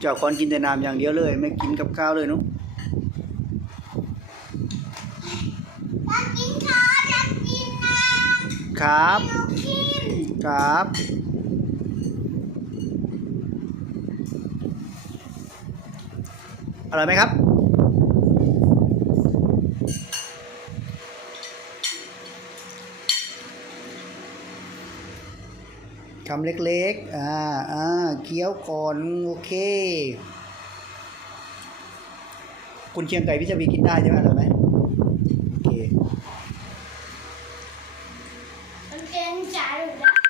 เจ้าคอนกินแต่น้ำอย่างเดียวเลย ไม่กินกับข้าวเลยนุ๊กอยากกินข้าวอยากกินน้ครับำลูกกินครับอร่อยไหมครับ คำเล็กๆ อ่า อ่า เคี้ยวก่อน โอเค คุณเชียงไก่พิชวีกินได้ใช่ไหมหรือไหมโอเค มันเป็นจาหรือ